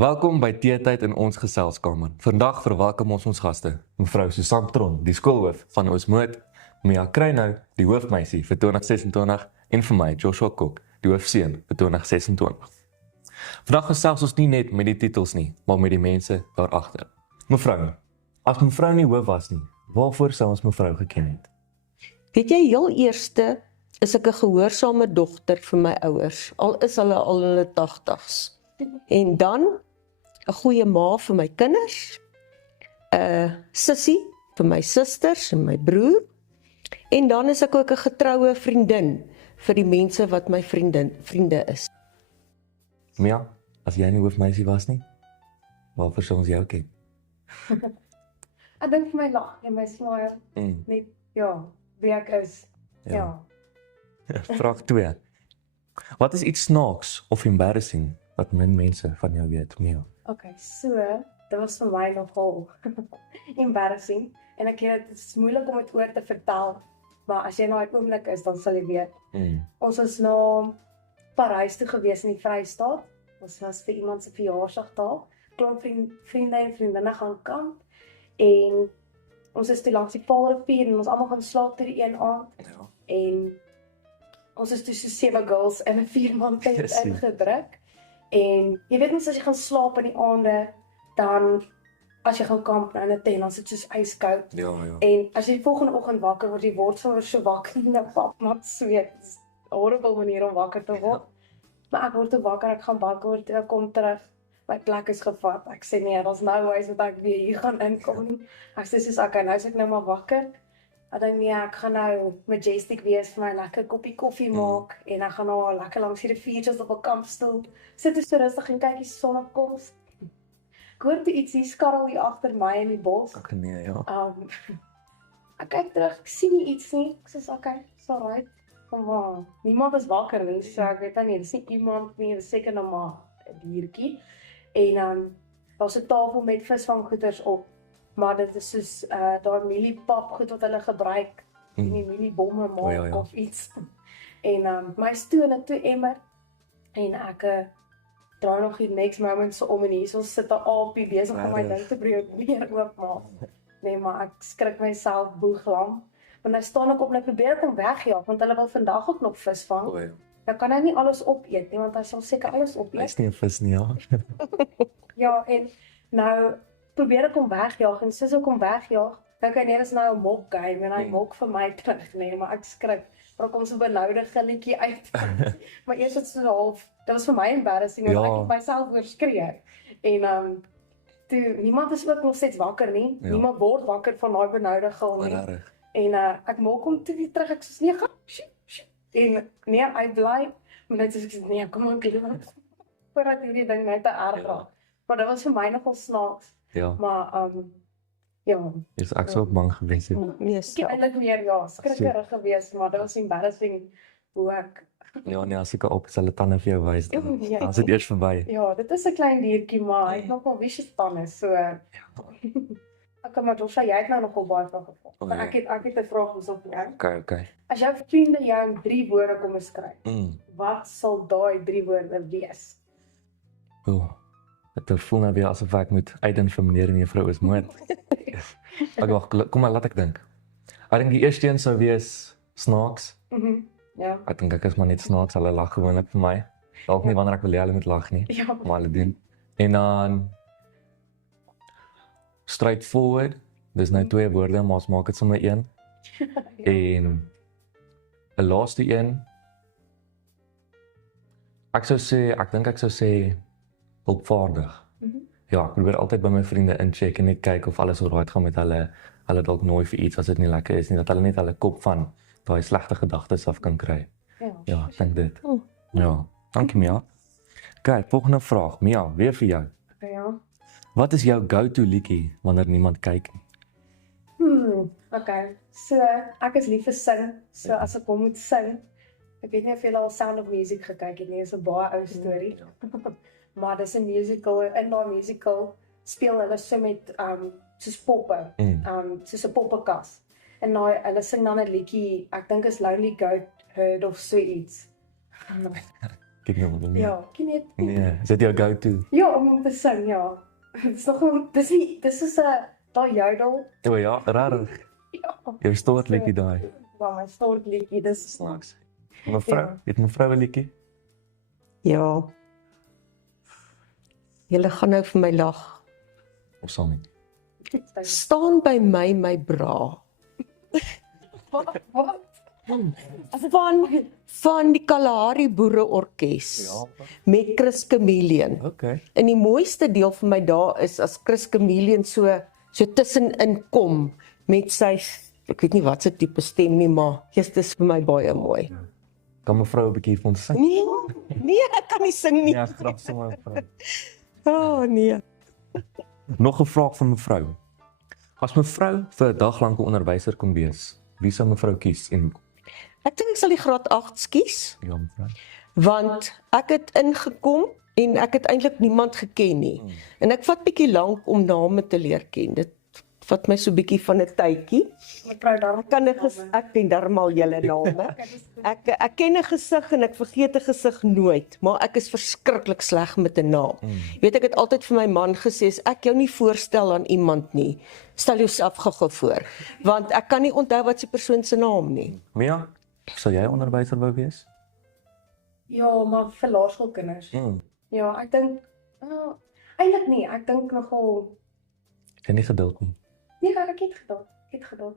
Welkom by Teetyd in ons geselskamer. Vandag verwelkom ons gaste, mevrou Susan Tron, die skoolhoof van Oosmoed, Mia Kruinou, die hoofmeisie vir 2026 en vir my, Joshua Kok, die hoofseun vir 2026. Vandag gesels ons nie net met die titels nie, maar met die mense daarachter. Mevrou, as mevrou nie hoof was nie, waarvoor sou ons mevrou geken het? Weet jy, heel eerste is ek 'n gehoorsame dogter vir my ouers, al is hulle al in hulle 80's. En dan 'n goeie ma vir my kinders, 'n sussie vir my susters en my broer, en dan is ek ook 'n getroue vriendin vir die mense wat my vriende is. Mia, as jy nie hoofmeisie was nie, waarvoor sou ons jou ken? Ek dink vir my lag en my smile, net, ja, wie ek is, ja. Vraag 2. Wat is iets snaaks of embarrassing wat min mense van jou weet, Mia? Okay, so, dit was vir my nogal embarrassing, en ek weet, het is moeilik om het oor te vertel, maar as jy nou uit oomblik is, dan sal jy weet. Ons is na Parys toe gewees in die Vrystaat, ons was vir iemand se verjaarsdag daar, klomp vriende en vriendinne gaan kamp, en ons is toe langs die Vaalrivier, en ons almal gaan slaap toe die een aand, en ons is toe so 7 girls in 'n 4-man tent ingedruk, en jy weet mens as jy gaan slaap in die aande, dan as jy gaan kamp nou in 'n tent, dan sit soos ijskoud, en as jy die volgende oggend wakker word, jy word sommer so wakker in 'n papmat sweet, dit is 'n horrible manier om wakker te word, maar ek word toe wakker, ek gaan bak word, ek kom terug, my plek is gevat, ek sê nee, dat is nou huis wat ek weer hier gaan inkom nie, ek sê soos ek, nou is ek nou maar wakker, ek dink nee, ek gaan nou majestic wees vir my lekker koppie koffie maak, en ek gaan nou lekker langs die riviertjies op 'n kampstoel, sit so rustig en kyk die son opkom. Ek hoor toe iets hier skarrel hier agter my in die bos. Ek nee, ja. Ek kyk terug, ek sien nie iets nie, ek sê okay, it's alright. Wow, niemand is wakker nie, so ek weet nie, dis nie iemand nie, dis seker nou maar 'n diertjie. En daar's 'n tafel met visvanggoeders op, maar dit is soos daai mieliepap goed wat hulle gebruik, in die mieliebomme maak of iets. En my stoel en 2 emmer, en ek draai nog die next moment so om, en hier so sit 'n aapie besig om my ding te probeer oopmaak. Nee, maar ek skrik myself boeglam, want nou staan ek op en ek probeer ek hom wegjaag, want hulle wil vandag ook nog vis vang. Dan kan hy nie alles opeet nie, want hy sal seker alles opeet. Hy's nie 'n vis nie, ja. Ja, en nou probeer ek hom wegjaag, en soos ek hom wegjaag, dink hy nee, dis nou 'n mok game, en hy mok vir my terug, nee, maar ek skrik, maar kom so benoude gilletjie uit. Maar eers het so half, dit was vir my embarrassing, want ek het myself oorskree. En toe, niemand is ook nog steeds wakker nie, niemand word wakker van daai benoude gil nie. En ek maak hom toe weer terug, ek sê nee, gaan, en nee, hy bly, maar net soos ek sê, nee, kom ek loop, voordat hierdie ding net te erg raak. Maar dit was vir my nogal snaaks, maar ja. Is ek so bang gewees het. Ek het eintlik meer, skrikkerig gewees, maar dit was embarrassing, hoe ek... Ja, nee, as ek op is hulle tande vir jou wys, dan is dit eers verby. Ja, dit is 'n klein diertjie, maar hy het nogal vicious tande, so... Okay, maar Joshua, jy het nou nogal baie vrae gevra. Maar ek het 'n vraag op jou. Okay. As jou vriende jou in 3 woorde kom beskryf, wat sal daai 3 woorde wees? Het voel nou weer asof ek moet uitdien vir meneer en juffrou Oosmoed. Okay, wag, kom maar, laat ek dink. Ek dink die eerste een sou wees snaaks. Ja. Ek dink ek is maar net snaaks, hulle lag gewoonlik vir my. Dalk nie wanneer ek wil hê hulle moet lag nie, maar hulle doen. En dan straightforward, dis nou 2 woorde, maar ons maak dit sommer 1. En 'n laaste een, ek dink ek sou sê hulpvaardig. Ja, ek probeer altyd by my vriende incheck en net kyk of alles alright gaan met hulle dalk nooi vir iets as dit nie lekker is nie, dat hulle net hulle kop van daai slegte gedagtes af kan kry. Ja, ek dink dit. Ja, dankie Mia. Okay, volgende vraag, Mia, weer vir jou. Ja. Wat is jou go-to liedjie wanneer niemand kyk nie? Okay, so ek is lief vir sing, so as ek moet sing, ek weet nie of jy al Sound of Music gekyk het nie, is 'n baie ou storie. Maar dis 'n musical, in daai musical speel hulle so met soos poppe, soos 'n poppekas. En nou hulle sing dan 'n liedjie, ek dink is Lonely Goat Herd of so iets. Kyk nou maar nie. Ja, ken jy dit? Nee, is dit jou go-to? Ja, om te sing, ja. Dit is nog dis nie dis is 'n daai jodel. O ja, rarig. Ja. Jou stortliedjie daai. Maar my stortliedjie, dis Snaaks. Mevrou, het mevrou 'n liedjie? Ja. Julle gaan nou vir my lag. Of sal nie? Staan by my bra. Wat? Van die Kalahari Boere Orkees met Chris Chameleon. Okay. En die mooiste deel vir my daar is as Chris Chameleon so tussenin kom met sy, ek weet nie wat se tipe stem nie, maar dit is vir my baie mooi. Kan mevrou 'n bietjie vir ons sing? Nee, ek kan nie sing nie. Ja, grap sommer mevrou. Oh nee. Nog 'n vraag van mevrou. As mevrou vir 'n dag lank 'n onderwyser kon wees, wie sou mevrou kies en Ek dink ek sal die graad 8 kies, ja mevrou? want ek het ingekom en ek het eintlik niemand geken nie. En ek vat bietjie lank om name te leer ken. Dit vat my so bietjie van 'n tydjie. Mevrou daarom Ek ken darmal julle name. Ek ken 'n gesig en ek vergeet 'n gesig nooit, maar ek is verskriklik sleg met 'n naam. Jy weet, ek het altyd vir my man gesê, as ek jou nie voorstel aan iemand nie, stel jouself gou-gou voor, want ek kan nie onthou wat se persoon se naam nie. Mia, sou jy 'n onderwyser wou wees? Ja, maar vir laerskoolkinders. Ja, ek dink eintlik nie, ek dink nogal Ek het nie geduld nie. nee, ek het geduld.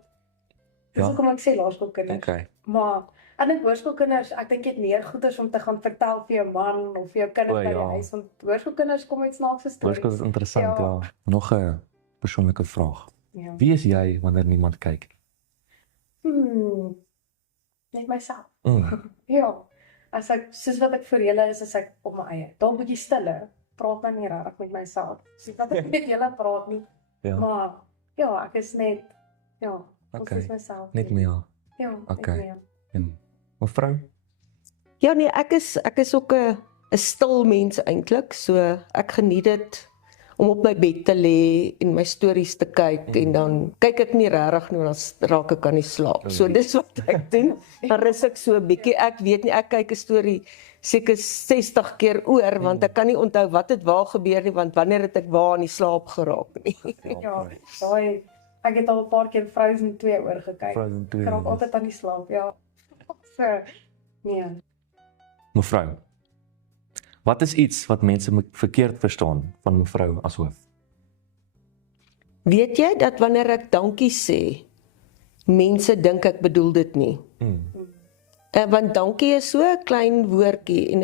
Dis Ja. hoekom ek sê laerskoolkinders. Okay. Maar ek dink hoërskoolkinders, ek dink jy het meer goeders om te gaan vertel vir jou man of vir jou kinders O, by die ja. huis, want hoërskoolkinders kom met snaakse stories. Hoorskool is interessant, ja. Nog 'n persoonlike vraag. Ja. Wie is jy wanneer niemand kyk? Net myself. Mm. Ja. As ek soos wat ek vir julle is, as ek op my eie. Dalk bietjie stiller. Praat maar nie regtig met myself. Soos wat ek met julle praat nie. Ja. Maar ja, ek is net ons Okay. is myself. Net Mia. Ja, Okay. net Mia. En mevrou? Ja nee, ek is ook 'n stil mens eintlik, so ek geniet dit om op my bed te lê en my stories te kyk en dan kyk ek nie regtig nie, want dan raak ek aan die slaap. So dis wat ek doen. Dan rus ek so 'n bietjie. Ek weet nie, ek kyk 'n storie seker 60 keer oor, want ek kan nie onthou wat het waar gebeur nie, want wanneer het ek waar in die slaap geraak nie. Ja, daai ek het al 'n paar keer Frozen 2 oorgekyk. Frozen 2. Ek raak altyd aan die slaap, ja. So, nee. Mevrou. Wat is iets wat mense verkeerd verstaan van mevrou as hoof? Weet jy dat wanneer ek dankie sê, mense dink ek bedoel dit nie. Want dankie is so 'n klein woordjie en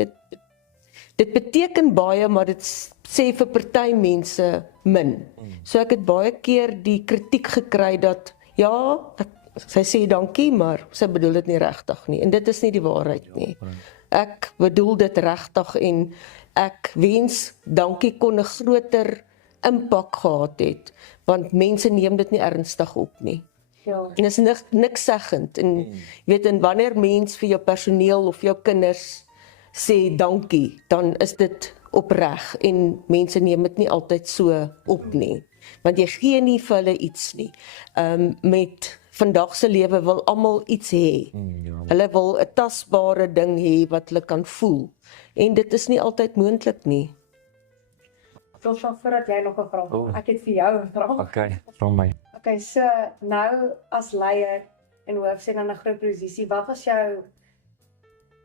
dit beteken baie, maar dit sê vir party mense min. So ek het baie keer die kritiek gekry dat ja, sy sê dankie, maar sy bedoel dit nie regtig nie. En dit is nie die waarheid nie. Ek bedoel dit regtig en ek wens dankie kon 'n groter impak gehad het, want mense neem dit nie ernstig op nie. Ja. En is niks seggend. En jy weet, en wanneer mens vir jou personeel of jou kinders sê dankie, dan is dit opreg en mense neem dit nie altyd so op nie. Want jy gee nie vir hulle iets nie. Met vandag se lewe wil almal iets hê. Ja. Hulle wil 'n tasbare ding hê wat hulle kan voel. En dit is nie altyd moontlik nie. Joshua, voordat jy nog 'n vraag. O. Ek het vir jou 'n vraag. Okay, vra my. Okay, so nou as leier en hoof sien in 'n groot posisie, wat was jou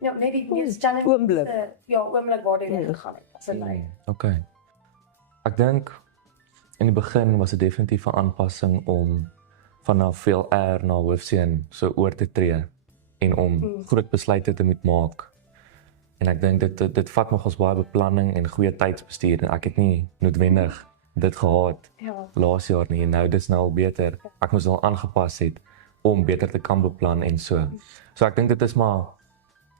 net die mees challenging Oomblik. oomblik waartoe jy gegaan het as 'n leier? Okay. Ek dink in die begin was dit definitief 'n aanpassing om vanaf veel na hoofseun so oor te tree en om groot besluite te moet maak. En ek dink dit vat nogals baie beplanning en goeie tydsbestuur en ek het nie noodwendig dit gehad Ja. laas jaar nie en nou dis nou al beter. Ek moes al aangepas het om beter te kan beplan en so. So ek dink dit is maar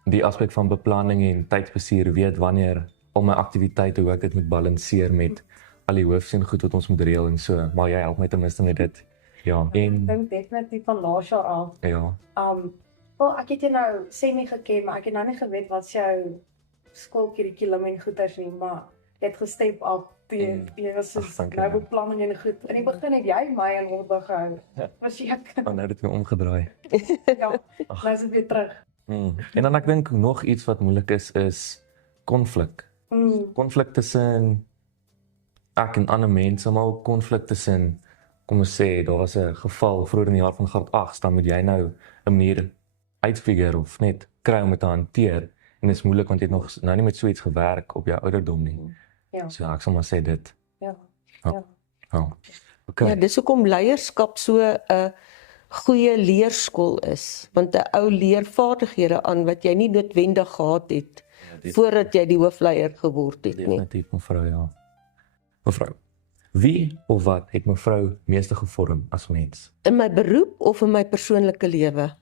die aspek van beplanning en tydsbestuur, weet wanneer al my aktiwiteite hoe ek dit moet balanseer met al die hoofseun goed wat ons moet reël en so. Maar jy help my ten minste met dit. Ja. Ek En dink definitief van laas jaar af. ja. Wel, ek het jou nou semi geken, maar ek het nou nie geweet wat jou skoolkurrikulum en goeters nie, maar jy het gestep op jy was soos dankie, nou ja. beplanning en goed. In die begin het jy my in orde gehou. Was ek Nou het dit weer omgedraai. ja, nou is dit weer terug. En dan ek dink nog iets wat moeilik is konflik. Konflik tussen ek en ander mense, maar ook konflik tussen, kom ons sê, daar was 'n geval vroeër in die jaar van graad 8, dan moet jy nou 'n manier uitfigure of net kry om dit te hanteer. En dit is moeilik want jy het nog nou nie met so iets gewerk op jou ouderdom nie. Ja. So ek sal maar sê dit. Ja. Okay. Ja, dis hoekom leierskap so 'n goeie leerskool is, want 'n ou leer vaardighede aan wat jy nie noodwendig gehad het voordat jy die hoofleier geword het nie. Definitief, mevrou, ja. Mevrou, wie of wat het mevrou meeste gevorm as mens? In my beroep of in my persoonlike lewe?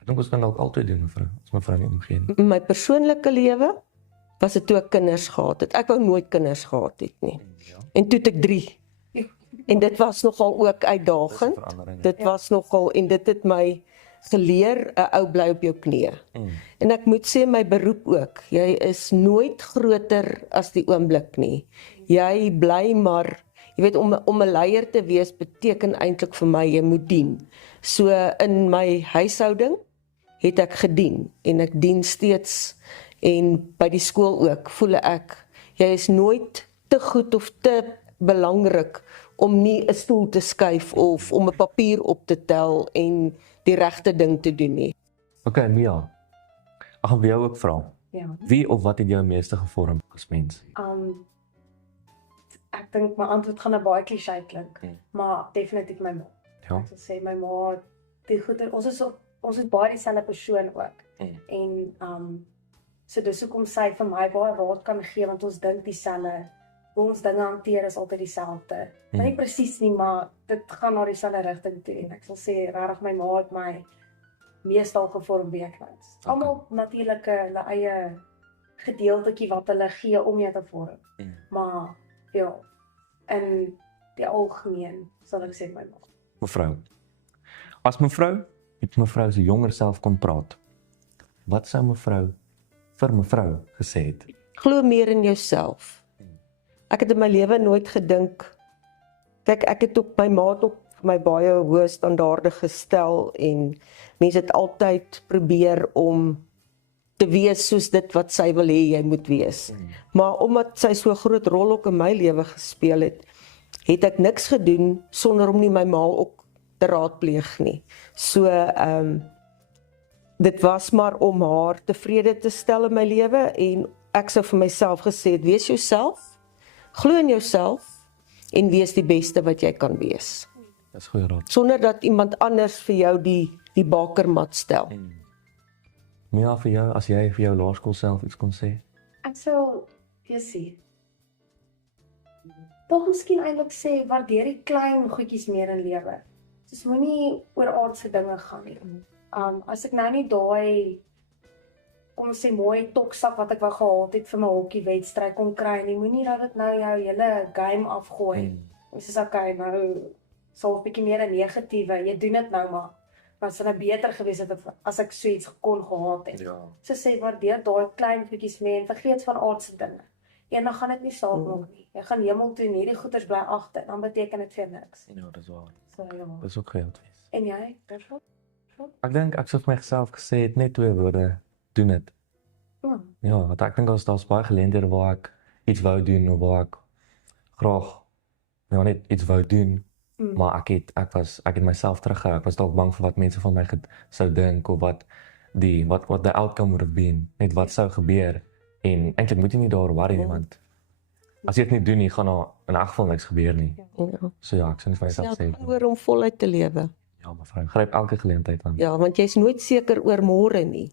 Ek dink ons kan dalk altyd doen, mevrou, as mevrou nie omgee nie. In my persoonlike lewe was dit toe ek kinders gehad het. Ek wou nooit kinders gehad het nie. Ja. En toe het ek 3. En dit was nogal ook uitdagend. Dit was nogal, en dit het my geleer, 'n ou bly op jou knieë. En ek moet sê my beroep ook. Jy is nooit groter as die oomblik nie. Jy bly maar, jy weet, om 'n leier te wees beteken eintlik vir my jy moet dien. So in my huishouding het ek gedien en ek dien steeds, en by die skool ook voel ek jy is nooit te goed of te belangrik om nie 'n stoel te skuif of om 'n papier op te tel en die regte ding te doen nie. Okay, Mia. Ek gaan vir jou ook vra. Ja. Wie of wat het jou meeste gevorm as mens? Ek dink my antwoord gaan 'n baie klise klink, maar definitief my ma. Ja. Ek sal sê my ma, die goeie, ons is baie dieselfde persoon ook. En so dis hoekom sy vir my baie raad kan gee, want ons dink dieselfde. Hoe ons dinge hanteer is altyd dieselfde. Maar nie presies nie, maar dit gaan na dieselfde rigting toe. En ek sal sê regtig my ma het my meestal gevorm wie ek nou is. Almal natuurlik hulle eie gedeeltetjie wat hulle gee om jou te vorm. Maar ja, in die algemeen sal ek sê my ma. Mevrou, as mevrou met mevrou se jonger self kon praat, wat sou mevrou vir mevrou gesê het? Glo meer in jouself. Ek het in my lewe nooit gedink, kyk, ek het op my maat op my baie hoë standaarde gestel en mense het altyd probeer om te wees soos dit wat sy wil hê jy moet wees. Maar omdat sy so 'n groot rol ook in my lewe gespeel het ek niks gedoen sonder om nie my ma ook te raadpleeg nie. So dit was maar om haar tevrede te stel in my lewe en ek sou vir myself gesê het, wees jouself, glo in jouself en wees die beste wat jy kan wees. Dis goeie raad. Sonder dat iemand anders vir jou die bakermat stel. Mia, vir jou, as jy vir jou laerskool self iets kon sê? Ek sou sê, tog miskien eintlik sê, waardeer die klein goedjies meer in lewe. Dis moenie oor aardse dinge gaan nie. As ek nou nie daai, kom ons sê mooi toksak wat ek wou gehad het vir my hokkiewedstryd kon kry nie, moenie dat dit nou jou hele game afgooi. Dis is okay, nou sal 'n bietjie meer 'n negatiewe, jy doen dit nou maar. Maar dit sou nou beter gewees het as ek so iets kon gehad het. Ja. So sê, waardeer daai klein goedjies meer en vergeet van aardse dinge. Eendag gaan dit nie saak nog nie. Jy gaan hemel toe en hierdie goeders bly agter, dan beteken dit vir niks. Ja, dis waar. So ja. Dis ook goeie advies. En jy? Perfek. Ek dink ek sou vir myself gesê het net 2 woorde, doen dit. Ja, want ek dink daar's baie geleenthede waar ek iets wou doen of waar ek graag net iets wou doen, maar ek het myself teruggehou. Ek was dalk bang vir wat mense van my sou dink of wat the outcome would have been, net wat sou gebeur. En eintlik moet jy nie daar worry nie, want as jy dit nie doen nie, gaan daar in elk geval niks gebeur nie. Ja. So ja, ek sou net vir myself sê. Dit gaan oor om voluit te lewe. Ja, mevrou, gryp elke geleentheid aan. Ja, want jy's nooit seker oor môre nie.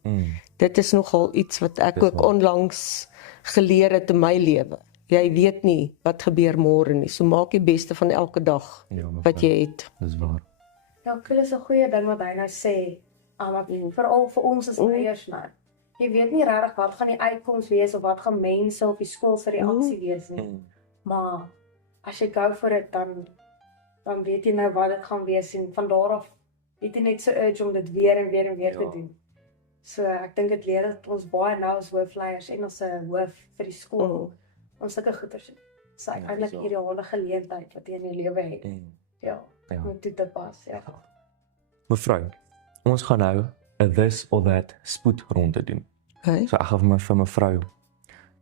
Dit is nogal iets wat ek ook onlangs geleer het in my lewe. Jy weet nie wat gebeur môre nie, so maak die beste van elke dag wat jy het. Dis waar. Ja, dit is 'n goeie ding wat hy nou sê, veral vir ons as leiers nou. Jy weet nie regtig wat gaan die uitkoms wees of wat gaan mense of die skool se reaksie wees nie. Maar as jy go for it, dan weet jy nou wat dit gaan wees en van daar af het jy net so urge om dit weer en weer en weer te doen. So ek dink dit leer dat ons baie nou as hoofleiers en as 'n hoof vir die skool ons sulke goeders doen. So eintlik 'n ideale geleentheid wat jy in jou lewe het. Ja, om toe te pas, ja. Mevrou, ons gaan nou 'n this or that spoedronde doen. Okay. So ek gaan vir mevrou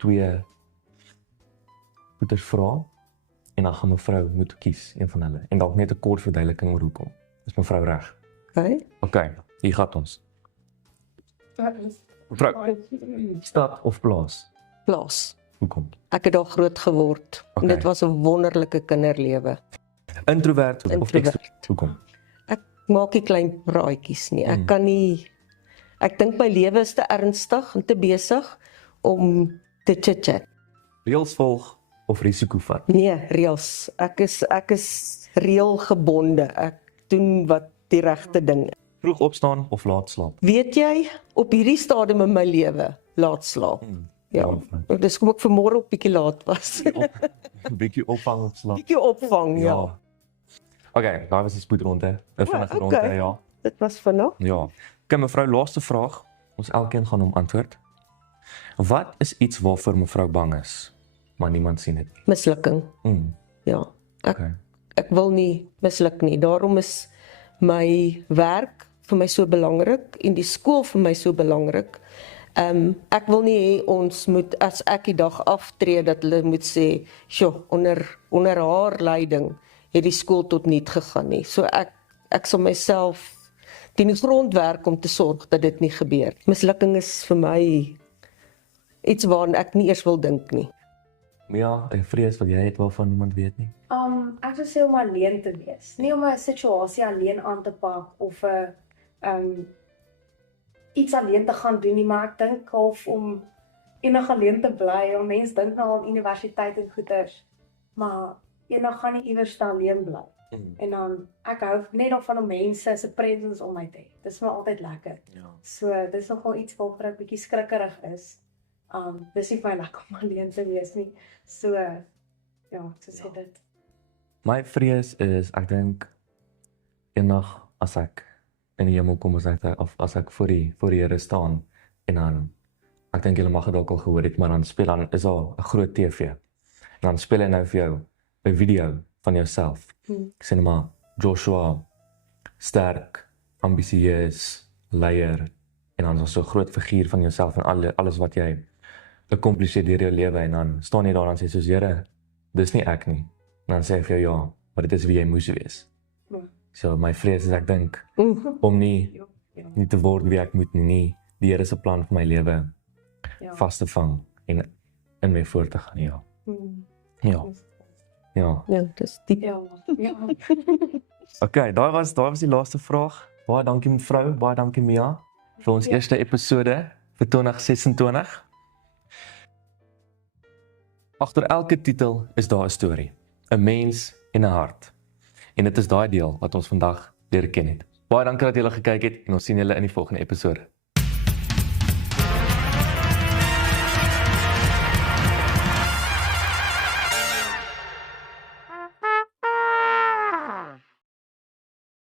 2 goeters vra en dan gaan mevrou moet kies een van hulle en dalk net 'n kort verduideliking oor hoekom. Is mevrou reg? Okay. Okay, hier gaan ons. Mevrou, stad of plaas? Plaas. Hoekom? Ek het daar groot geword. Okay. Dit was 'n wonderlike kinderlewe. Introvert of Introvert. extrovert? Hoekom? Ek maak nie klein praatjies nie. Ek kan nie ek dink my lewe is te ernstig en te besig om te chit-chat. Reëls volg of risiko vat? Nee, reëls. Ek is reëlgebonde. Ek doen wat die regte ding is. Vroeg opstaan of laat slaap? Weet jy, op hierdie stadium in my lewe, laat slaap. Ja. Dis kom ek vanmôre op bietjie laat was. 'n bietjie opvang op slaap. Bietjie opvang, ja. Okay, daar was die spoedronde. 'n vinnige okay. ronde, ja. Dit was vanaand. Ja. Okay, mevrou, laaste vraag. Ons elkeen gaan hom antwoord. Wat is iets waarvoor mevrou bang is, maar niemand sien dit nie? Mislukking. Ja. Ek wil nie misluk nie. Daarom is my werk vir my so belangrik en die skool vir my so belangrik. Ek wil nie hê ons moet as ek die dag aftree dat hulle moet sê, "Sjoe, onder haar leiding het die skool tot niet gegaan nie." So ek sal myself teen die grond werk om te sorg dat dit nie gebeur. Mislukking is vir my iets waaraan ek nie eers wil dink nie. Ja, 'n vrees wat jy het waarvan niemand weet nie. Ek sou sê om alleen te wees. Nie om 'n situasie alleen aan te pak of 'n iets alleen te gaan doen nie, maar ek dink half om enig alleen te bly. Om mense dink nou aan universiteit en goeters, maar enig gaan nie iewers alleen bly. En dan ek hou net daarvan om mense se presence om my te hê. Dis vir my altyd lekker. Ja. So dis nogal iets waaroor ek bietjie skrikkerig is. Dis nie vir my lekker om alleen te wees nie. So ja, so sê dit. My vrees is ek dink eendag as ek in die hemel kom as ek voor die Here staan en dan ek dink julle mag dit dalk al gehoor het, maar dan is daar 'n groot TV. En dan speel hy nou vir jou 'n video van jouself. Ek sê net maar Joshua, sterk, ambisieus, leier en dan is daar so 'n groot figuur van jouself en alles wat jy accomplish deur jou lewe en dan staan jy daar en sê soos Here, dis nie ek nie. En dan sê hy vir jou ja, maar dit is wie jy moes wees. So my vrees is ek dink om nie te word wie ek moet nie, die Here se plan vir my lewe vas te vang en in my voort te gaan, ja. Ja. Ja, dis diep. Ja. Okay, daar was die laaste vraag. Baie dankie mevrou, baie dankie Mia vir ons eerste episode vir 2026. Agter elke titel is daar 'n storie, 'n mens en 'n hart. En dit is daai deel wat ons vandag leer ken het. Baie dankie dat julle gekyk het en ons sien julle in die volgende episode.